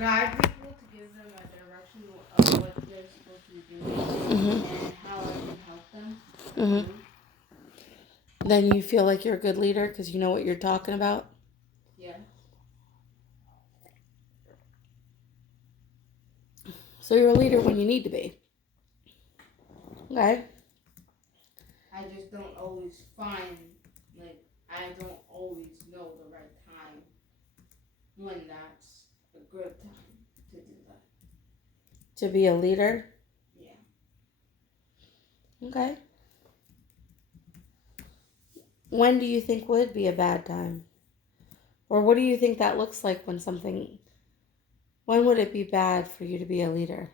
guide people to give them a direction of what they're supposed to be doing and how it can help them. Then you feel like you're a good leader because you know what you're talking about. Yeah. So you're a leader when you need to be. Okay. I just don't always find, like, I don't always know the right time when that's a good time to do that. To be a leader. Yeah. Okay. When do you think would be a bad time? Or what do you think that looks like when something... When would it be bad for you to be a leader?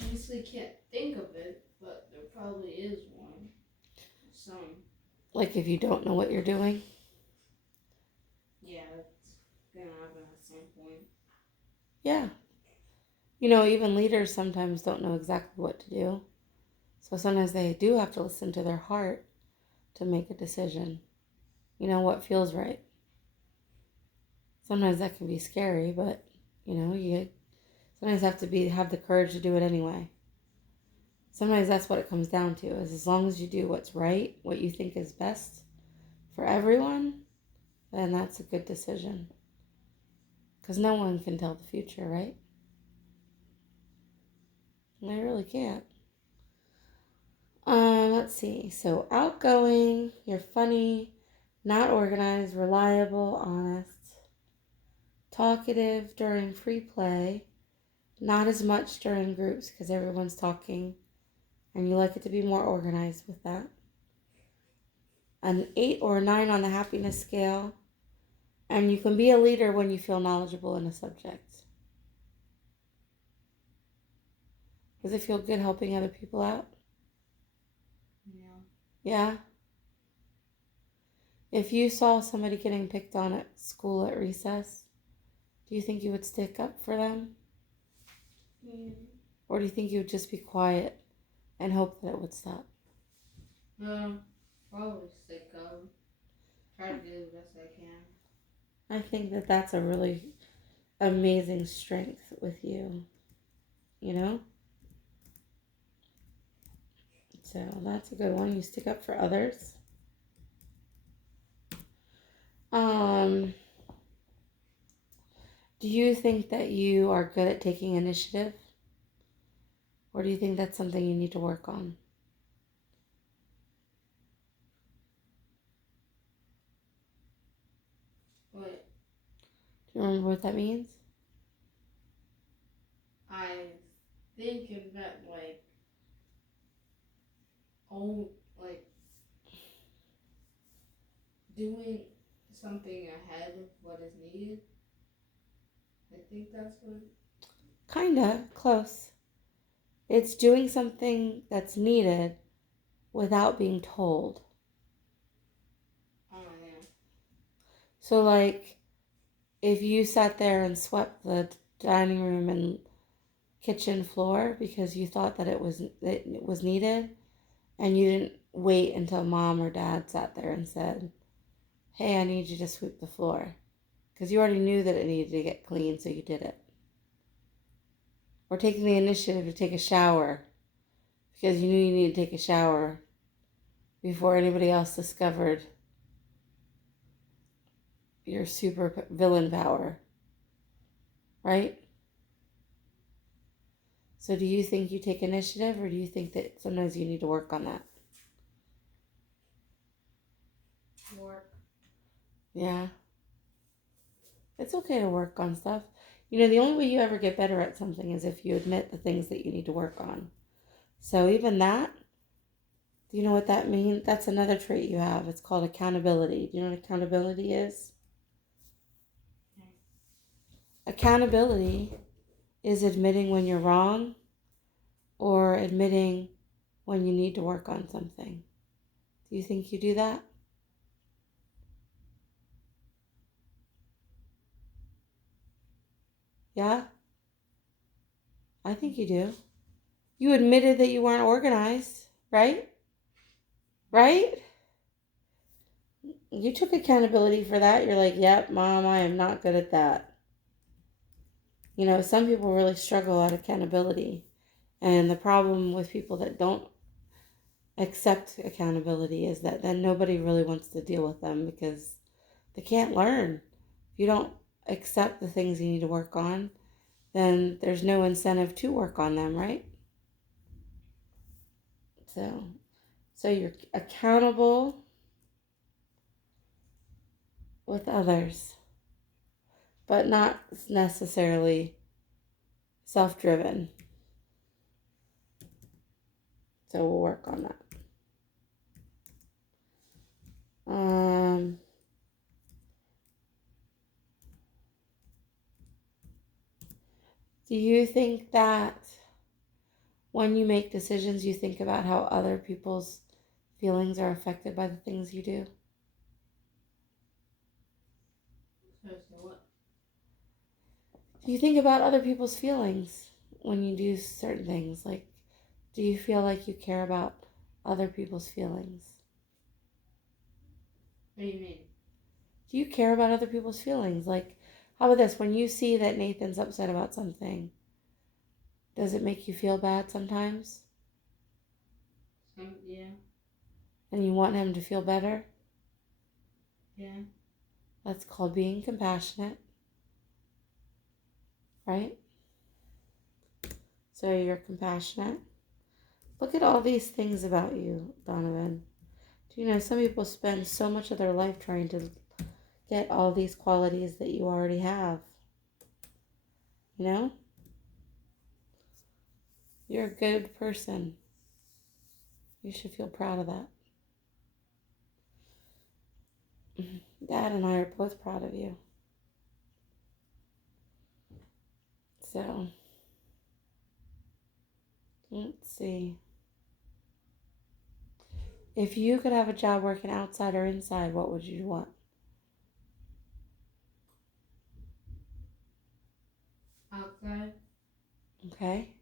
I honestly can't think of it, but there probably is one. Some. Like if you don't know what you're doing? Yeah, it's gonna happen at some point. Yeah. You know, even leaders sometimes don't know exactly what to do. So sometimes they do have to listen to their heart to make a decision. You know, what feels right. Sometimes that can be scary, but you sometimes have to have the courage to do it anyway. Sometimes that's what it comes down to, is as long as you do what's right, what you think is best for everyone, then that's a good decision. Because no one can tell the future, right? They really can't. Let's see. So outgoing, you're funny, not organized, reliable, honest, talkative during free play, not as much during groups because everyone's talking, and you like it to be more organized with that. An 8 or a 9 on the happiness scale, and you can be a leader when you feel knowledgeable in a subject. Does it feel good helping other people out? Yeah. Yeah? If you saw somebody getting picked on at school at recess, do you think you would stick up for them? Or do you think you would just be quiet and hope that it would stop? No, probably stick up. Try to do the best I can. I think that that's a really amazing strength with you, you know? So that's a good one. You stick up for others. Do you think that you are good at taking initiative? Or do you think that's something you need to work on? But Do you remember what that means? I think it meant like doing something ahead of what is needed. I think that's what. Kinda, close. It's doing something that's needed without being told. Oh yeah. So like, if you sat there and swept the dining room and kitchen floor because you thought that it was needed, and you didn't wait until mom or dad sat there and said, hey, I need you to sweep the floor, because you already knew that it needed to get clean, so you did it. Or taking the initiative to take a shower because you knew you needed to take a shower before anybody else discovered your super villain power, right? So do you think you take initiative, or do you think that sometimes you need to work on that? Work. Yeah. It's okay to work on stuff. You know, the only way you ever get better at something is if you admit the things that you need to work on. So even that, do you know what that means? That's another trait you have. It's called accountability. Do you know what accountability is? Accountability is admitting when you're wrong or admitting when you need to work on something. Do you think you do that? Yeah? I think you do. You admitted that you weren't organized, right? Right? You took accountability for that. You're like, yep, Mom, I am not good at that. You know, some people really struggle at accountability. And the problem with people that don't accept accountability is that then nobody really wants to deal with them because they can't learn. If you don't accept the things you need to work on, then there's no incentive to work on them, right? So you're accountable with others, but not necessarily self-driven. So we'll work on that. Do you think that when you make decisions, you think about how other people's feelings are affected by the things you do? What? Do you think about other people's feelings when you do certain things? Like, do you feel like you care about other people's feelings? What do you mean? Do you care about other people's feelings? Like, how about this? When you see that Nathan's upset about something, does it make you feel bad sometimes? Yeah. And you want him to feel better? Yeah. That's called being compassionate. Right? So you're compassionate. Look at all these things about you, Donovan. Do you know some people spend so much of their life trying to get all these qualities that you already have? You know? You're a good person. You should feel proud of that. Dad and I are both proud of you. So, let's see. If you could have a job working outside or inside, what would you want? Outside. Okay?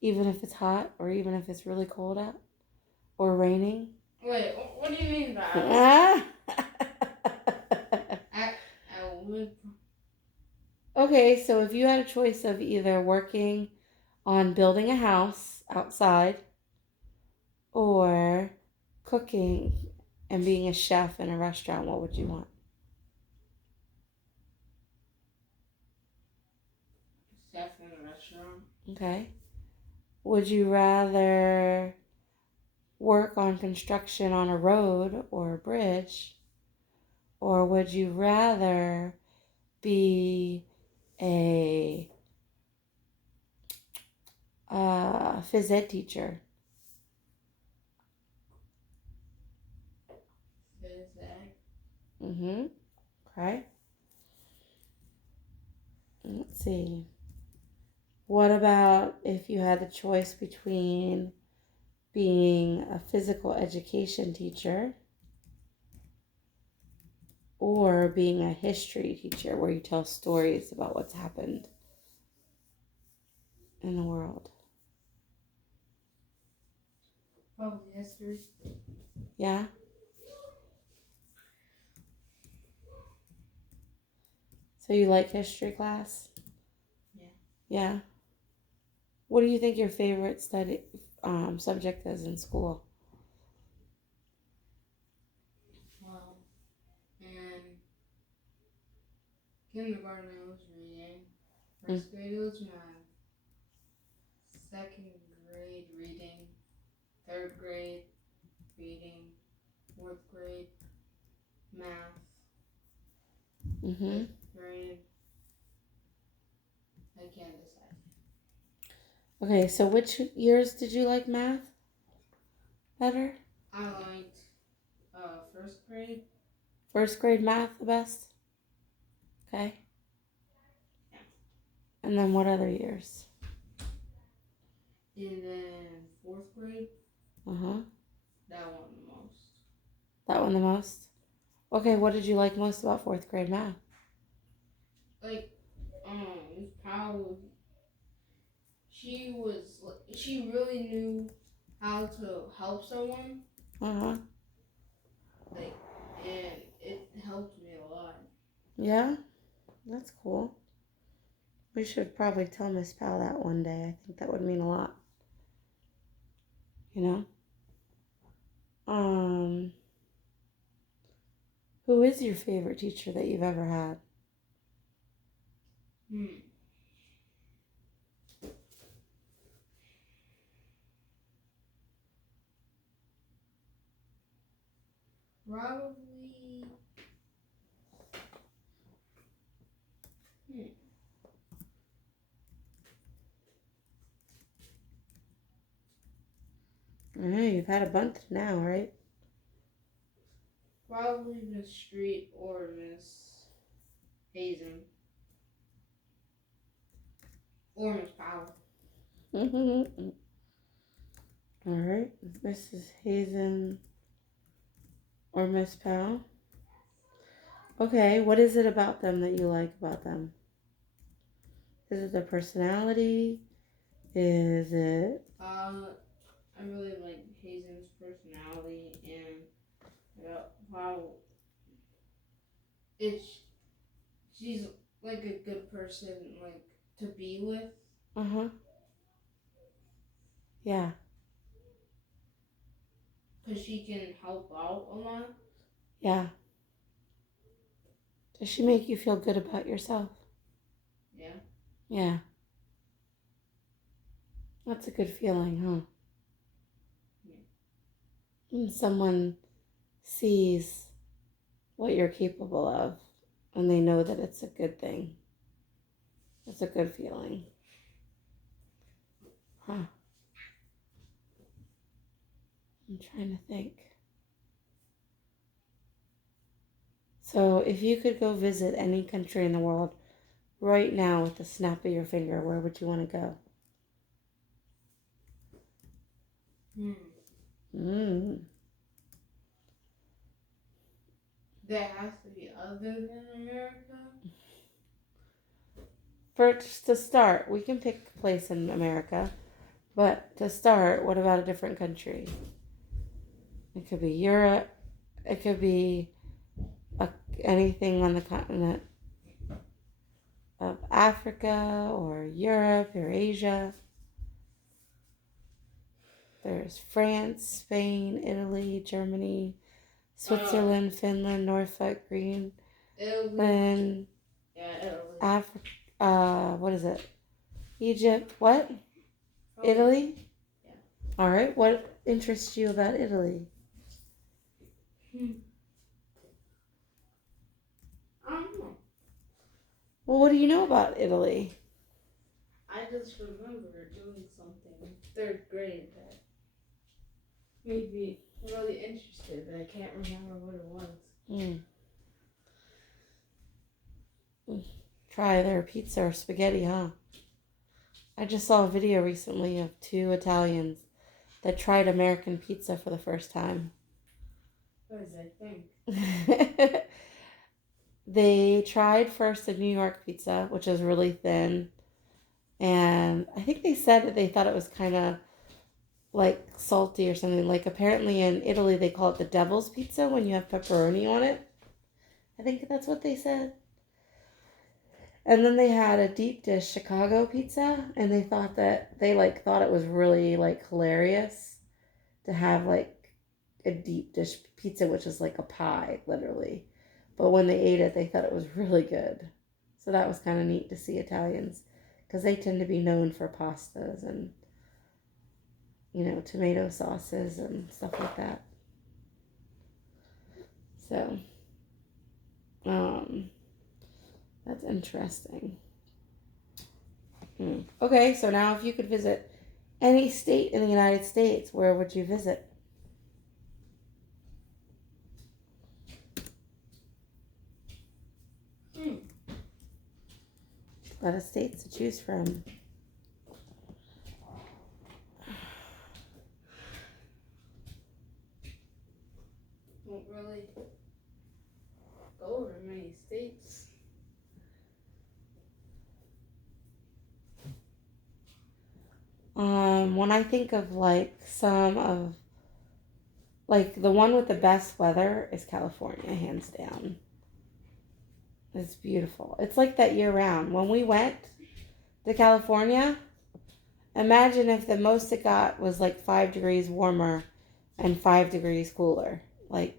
Even if it's hot or even if it's really cold out or raining? Wait, what do you mean by Ah! I would. Okay, so if you had a choice of either working on building a house outside or cooking and being a chef in a restaurant, what would you want? Chef in a restaurant. Okay. Would you rather work on construction on a road or a bridge? Or would you rather be a phys ed teacher? Phys ed. Mm-hmm. Okay. Let's see. What about if you had the choice between being a physical education teacher or being a history teacher where you tell stories about what's happened in the world? Probably history. Yeah? So you like history class? Yeah. Yeah? What do you think your favorite subject is in school? Well, in kindergarten it was reading. First grade it was math. Second grade reading. Third grade reading. Fourth grade math. Mm-hmm. Fifth grade. I can't decide. Okay, so which years did you like math better? I liked first grade. First grade math the best? Okay. Yeah. And then what other years? And then fourth grade. Uh-huh. That one the most. That one the most? Okay, what did you like most about fourth grade math? Like, Miss Powell, she really knew how to help someone. Uh-huh. Like, and Yeah, that's cool. We should probably tell Miss Powell that one day. I think that would mean a lot. You know? Um, who is your favorite teacher that you've ever had? Hmm. Probably. Hmm. I know you've had a bunch now, right? Probably Miss Street or Miss Hazen or Miss Powell. Mm-hmm. All right, Mrs. Hazen or Miss Powell. Okay, what is it about them that you like about them? Is it their personality? Is it? I really like Hazen's personality and how it's she's like a good person like to be with. Uh-huh. Yeah. Cause she can help out a lot. Yeah. Does she make you feel good about yourself? Yeah. Yeah. That's a good feeling, huh? Yeah. When someone sees what you're capable of and they know that it's a good thing. It's a good feeling. Huh. I'm trying to think. So, if you could go visit any country in the world right now with the snap of your finger, where would you want to go? Mm. That has to be other than America. First, to start, we can pick a place in America, but to start, what about a different country? It could be Europe. It could be anything on the continent of Africa or Europe or Asia. There's France, Spain, Italy, Germany, Switzerland, Finland, Norfolk, Italy. Greenland, Yeah, Italy. Africa. What is it? Egypt. What? Probably. Italy? Yeah. All right. What interests you about Italy? I don't know. Well, what do you know about Italy? I just remember doing something in third grade that made me really interested, but I can't remember what it was. Try their pizza or spaghetti, huh? I just saw a video recently of two Italians that tried American pizza for the first time. What does that think? They tried first the New York pizza, which is really thin. And I think they said that they thought it was kind of like salty or something. Like apparently in Italy they call it the devil's pizza when you have pepperoni on it. I think that's what they said. And then they had a deep dish Chicago pizza, and they thought it was really like hilarious to have like a deep dish pizza, which is like a pie, literally. But when they ate it, they thought it was really good. So that was kind of neat to see Italians, because they tend to be known for pastas and tomato sauces and stuff like that. So, that's interesting. Okay, so now if you could visit any state in the United States, where would you visit? A lot of states to choose from. Don't really go over many states. When I think of the one with the best weather is California, hands down. It's beautiful. It's like that year round. When we went to California, imagine if the most it got was like 5 degrees warmer and 5 degrees cooler. Like,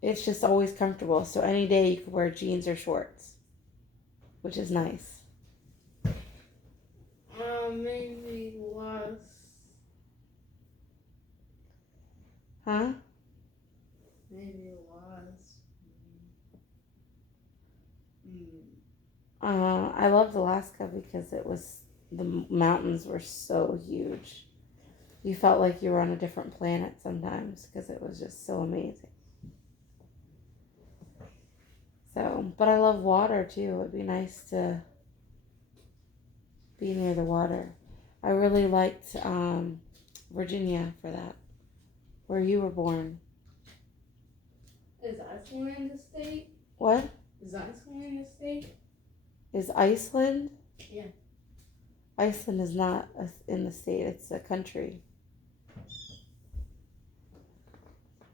it's just always comfortable. So any day you could wear jeans or shorts, which is nice. Maybe less. Huh? Maybe less. I loved Alaska because the mountains were so huge. You felt like you were on a different planet sometimes because it was just so amazing. So, but I love water too. It'd be nice to be near the water. I really liked Virginia for that, where you were born. Is Iceland in the state? What? Is Iceland in the state? Is Iceland? Yeah. Iceland is not in the state. It's a country.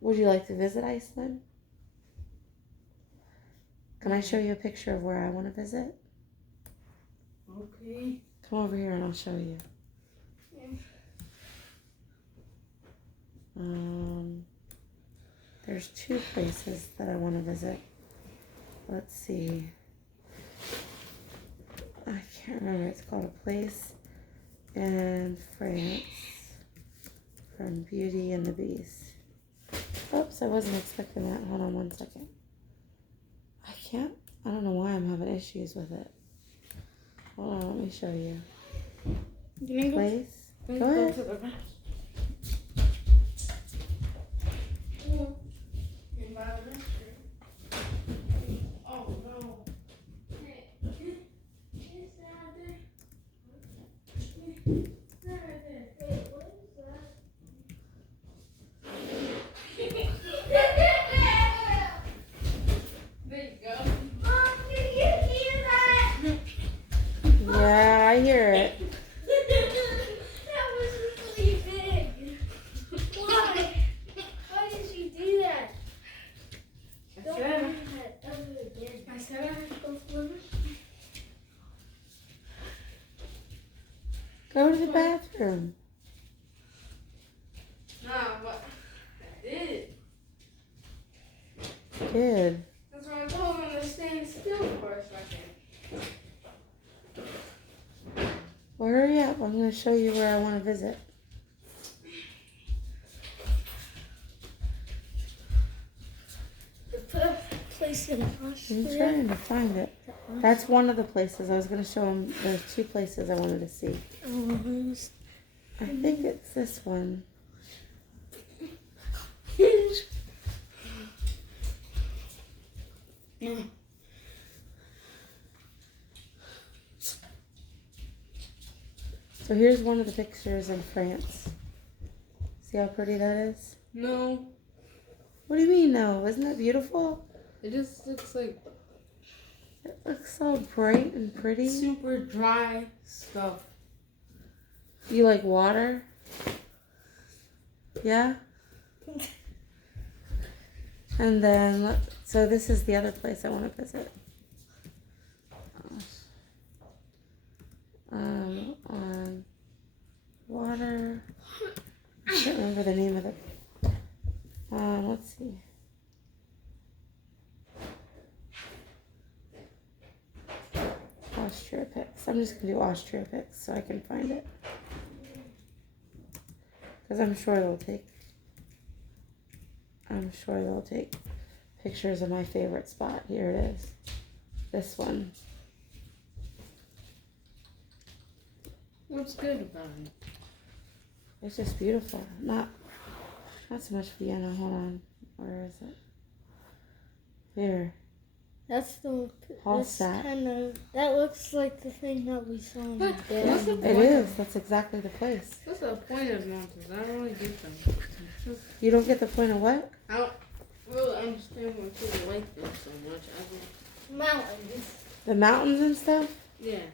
Would you like to visit Iceland? Can I show you a picture of where I want to visit? Okay. Come over here and I'll show you. Yeah. There's 2 places that I want to visit. Let's see. I can't remember. It's called a place in France from Beauty and the Beast. Oops, I wasn't expecting that. Hold on one second. I don't know why I'm having issues with it. Hold on, let me show you. Place? Go ahead. To the back. Oh no. Hey, is that there? Hey, what is that? There you go. Mom, can you hear that? Yeah, I hear it. That was really big. Why? Why did she do that? Don't do that ever again. I said I had to go swimming. Go to the bathroom. Nah, but I did. Good. That's why I told him to stand still for a second. Well, hurry up. I'm going to show you where I want to visit. Put a place in I'm Austria. trying to find it. That's one of the places. I was going to show him. There's 2 places I wanted to see. I think it's this one. So here's one of the pictures in France. See how pretty that is? No, What do you mean no? Isn't that beautiful? it just looks like It looks so bright and pretty. super dry stuff. You like water? Yeah? And then, so this is the other place I want to visit. On water. I can't remember the name of it. Let's see. Austria Picks. I'm just gonna do Austria Picks so I can find it. Because I'm sure they'll take pictures of my favorite spot. Here it is. This one. What's good about it? It's just beautiful. Not so much Vienna. Hold on. Where is it? Here. That's the. Hallstatt. That looks like the thing that we saw in the What's bed. the It point? is. That's exactly the place. What's the point of mountains? I don't really get them. You don't get the point of what? I don't really understand why people like them so much. I Mountains. The mountains and stuff? don't. Yeah.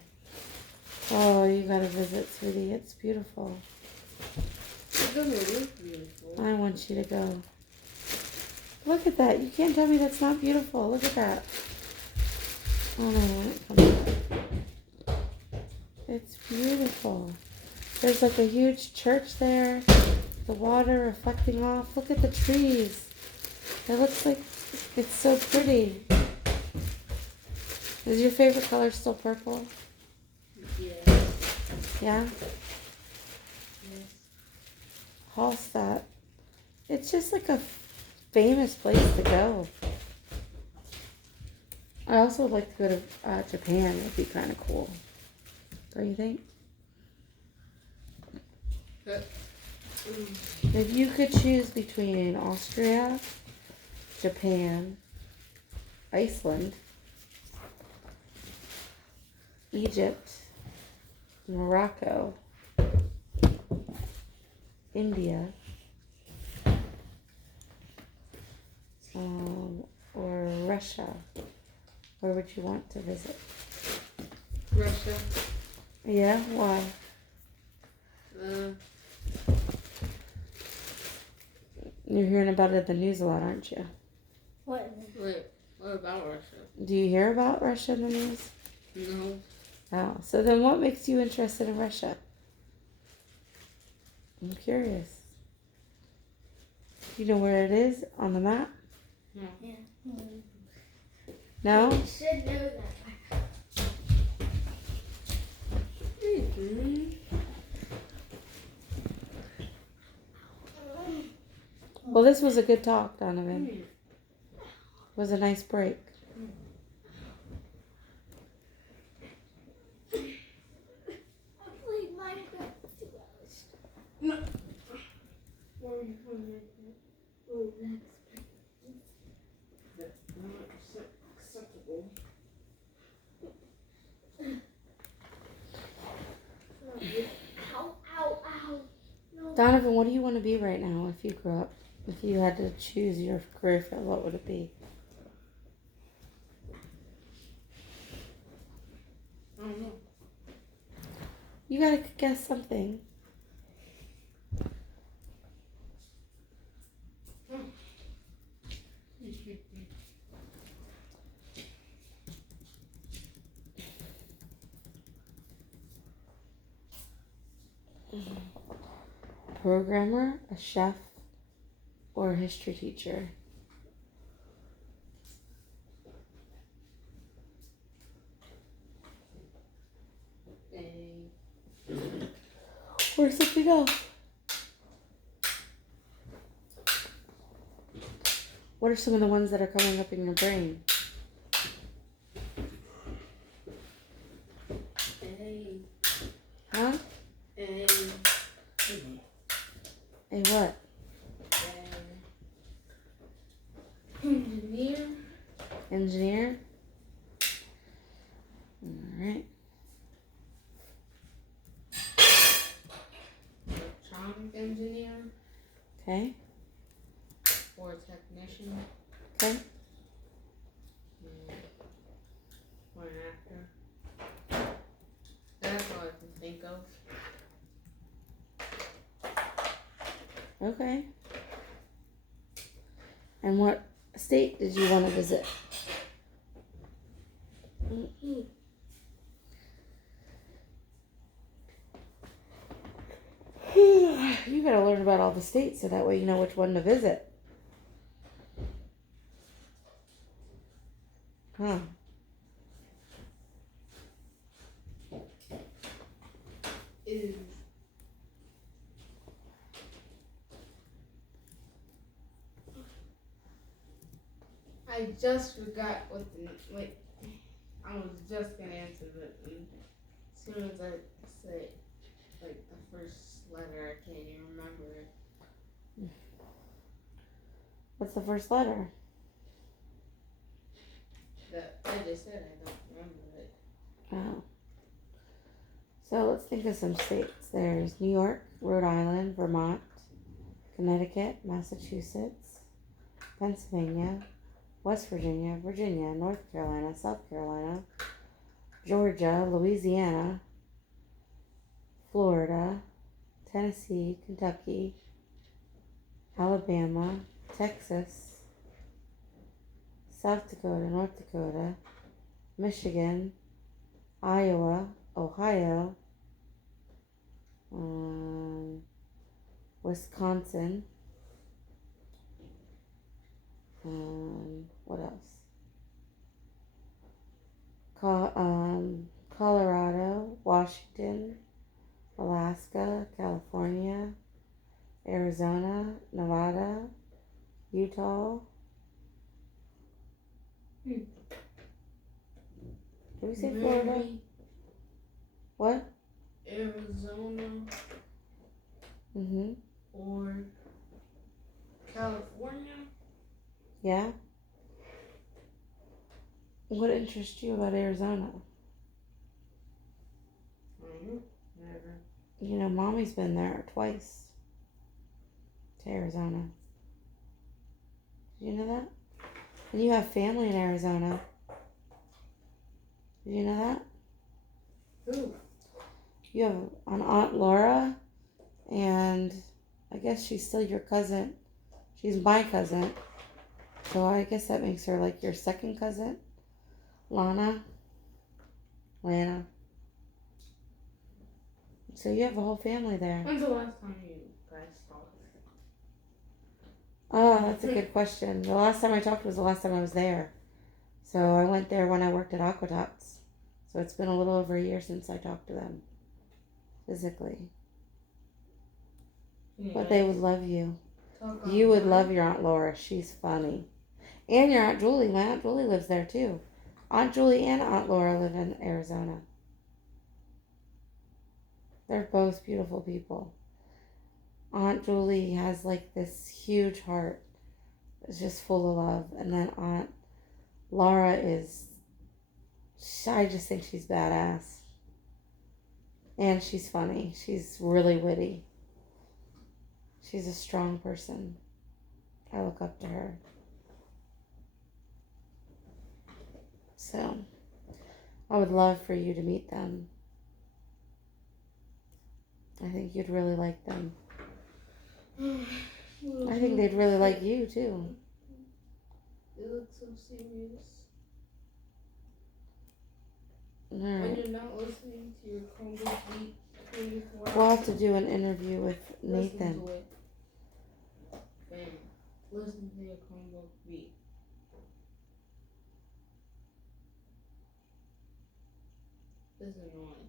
Oh, you gotta visit, sweetie. It's beautiful. It doesn't look beautiful. I want you to go. Look at that. You can't tell me that's not beautiful. Look at that. Oh no, when it comes up. It's beautiful. There's like a huge church there. The water reflecting off. Look at the trees. It looks like it's so pretty. Is your favorite color still purple? Yeah. Yeah? Yes. Hallstatt. It's just like a famous place to go. I also would like to go to Japan. It would be kind of cool. Don't you think? If you could choose between Austria, Japan, Iceland, Egypt, Morocco, India, or Russia, where would you want to visit? Russia. Yeah, why? You're hearing about it in the news a lot, aren't you? What? Wait, what about Russia? Do you hear about Russia in the news? No. Oh, so then what makes you interested in Russia? I'm curious. Do you know where it is on the map? No. Yeah. No? You should know that. Mm-hmm. Well, this was a good talk, Donovan. It was a nice break. I played Minecraft for 2 hours. No. What are you playing? Oh, That's not acceptable. Ow, ow, ow. No. Donovan, what do you want to be right now if you grew up? If you had to choose your career field, what would it be? I don't know. You gotta guess something. Programmer, a chef, or a history teacher? Or something else? What are some of the ones that are coming up in your brain? Huh? A what? Engineer. Engineer? Alright. Electronic engineer. Okay. Or technician. Okay. Or an actor. That's all I can think of. Okay. And what state did you want to visit? You gotta learn about all the states so that way you know which one to visit. Huh. Is I just forgot what the wait. I was just gonna answer that. As soon as I say like the first letter, I can't even remember it. What's the first letter? That I just said I don't remember it. Oh. So let's think of some states. There's New York, Rhode Island, Vermont, Connecticut, Massachusetts, Pennsylvania, West Virginia, Virginia, North Carolina, South Carolina, Georgia, Louisiana, Florida, Tennessee, Kentucky, Alabama, Texas, South Dakota, North Dakota, Michigan, Iowa, Ohio, Wisconsin, what else? Colorado, Washington, Alaska, California, Arizona, Nevada, Utah. Did we say Florida? Maybe What? Arizona Mm-hmm. or California. Yeah. What interests you about Arizona? Never. You know, Mommy's been there twice to Arizona. Did you know that? And you have family in Arizona. Did you know that? Who? You have an Aunt Laura, and I guess she's still your cousin. She's my cousin. So I guess that makes her like your second cousin. Lana. So you have a whole family there. When's the last time you guys talked? Oh, that's a good question. The last time I talked was the last time I was there. So I went there when I worked at Aquatots. So it's been a little over a year since I talked to them physically. But they would love you. You would love your Aunt Laura. She's funny. And your Aunt Julie. My Aunt Julie lives there too. Aunt Julie and Aunt Laura live in Arizona. They're both beautiful people. Aunt Julie has like this huge heart. It's just full of love. And then Aunt Laura I just think she's badass. And she's funny. She's really witty. She's a strong person. I look up to her. So, I would love for you to meet them. I think you'd really like them. I think they'd really like you too. They look so serious. All When right. you're not listening to your Chromebook beat 24 hours. We'll have to do an interview with Nathan. Listen to it. Bam. Listen to your Chromebook beat. This is annoying.